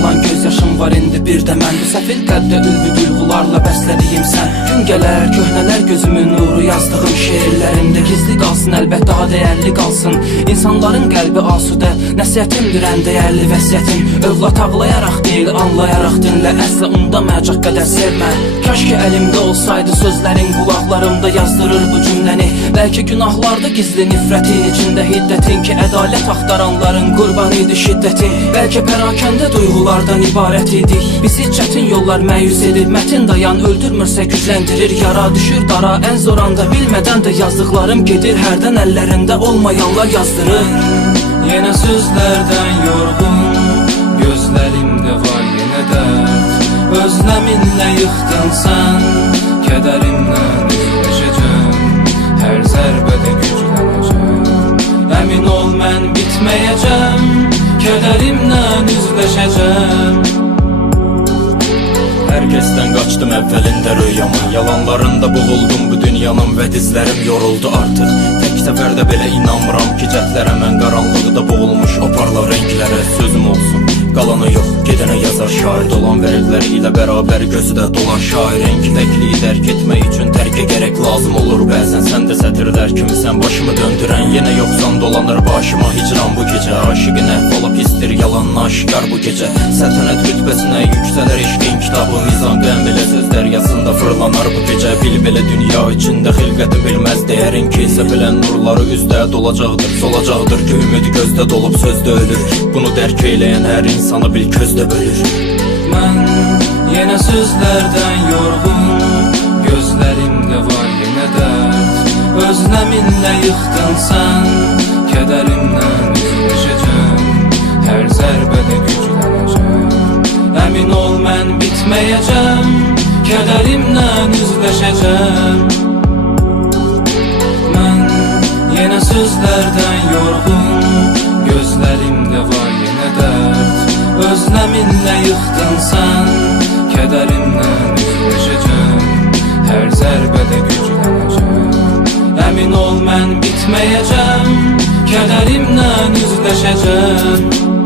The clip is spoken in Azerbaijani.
qalan göz yaşım var indi bir də mən. Bu səfil qəlbdə ülvi duyğularla bəslədiyim sən. Gün gələr, köhnələr gözümün nuru, yazdığım şeirlərimdə gizli qalsın, əlbət daha dəyərli qalsın. İnsanların qəlbi asudə, nəsiyyətimdir ən dəyərli vəsiyyətim. Övlad ağlayaraq deyil, anlayaraq dinlə, əslə undamayacaq qədər sevmə. Kaş ki əlimdə olsaydı sözlərin, qulaqlarımda yazdırır bu cümləni. Bəlkə günahlarda gizli nifrətin, içində hiddətin ki ədalət axtaranların qurbanı idi şiddətin. Bəlkə pərakəndə duyğulardan ibarət idik. Bizi çətin yollar məyus edir, mətin dayan öldürmürsə gücləndirir. Yara düşür dara ən zor anda, bilmədən də yazdıqlarım gedir hərdən əllərində olmayanlar yazdırır. Yenə sözlərdən yorğun, gözlərimdə var yenə dərd. Özləminlə yıxdın sən, kədərimlə üzləşəcəm. Hər zərbədə güclənəcəm. Əmin ol mən bitməyəcəm, kədərimlə üzləşəcəm. Hər kəsdən qaçdım əvvəlində rüyamın, yalanlarında boğuldum bu dünyanın və dizlərim yoruldu artıq. Tək səfərdə belə inanmıram ki cəhdlərə, mən qaranlıqda boğulmuş o parlaq rənglərə. Sözüm olsun, qalanı yox, gedənə yazar şair. Dolan verilləri ilə bərabər gözü də dolar şairin ki təkliyi dərk etmək üçün tərkə gərək lazım olur. Bəzən sən də sətirlər kimisən başımı döndürən, yenə yoxsan dolanır başıma hicran bu gecə. Aşıqın əhvala pisdir, yalanın aşikar bu gecə. Səltənət rütbəsinə yüksələr eşqin kitabı, mizan qəm belə sözlər yazında fırlanar bu gecə. Bil belə dünya içində xilqəti bilməz dəyərin ki, isə bilən nurları üzdə dolacaqdır, solacaqdır ki ümid gözdə dolub sözdə ölür. Bunu dərk eyləyən hər insanı bil közdə bölür. Mən yenə sözlərdən yorğun, gözlərimdə var yenə dərd. Özləminlə yıxdın sən, kədərimlə üzləşəcəm. Hər zərbədə güclənəcəm. Əmin ol mən bitməyəcəm, kədərimlə üzləşəcəm. Mən yenə sözlərdən yorğun, gözlərimdə var yenə dərd. Özləminlə yıxdın sən, kədərimlə üzləşəcəm. Hər zərbədə güclənəcəm. Əmin ol mən bitməyəcəm, kədərimlə üzləşəcəm.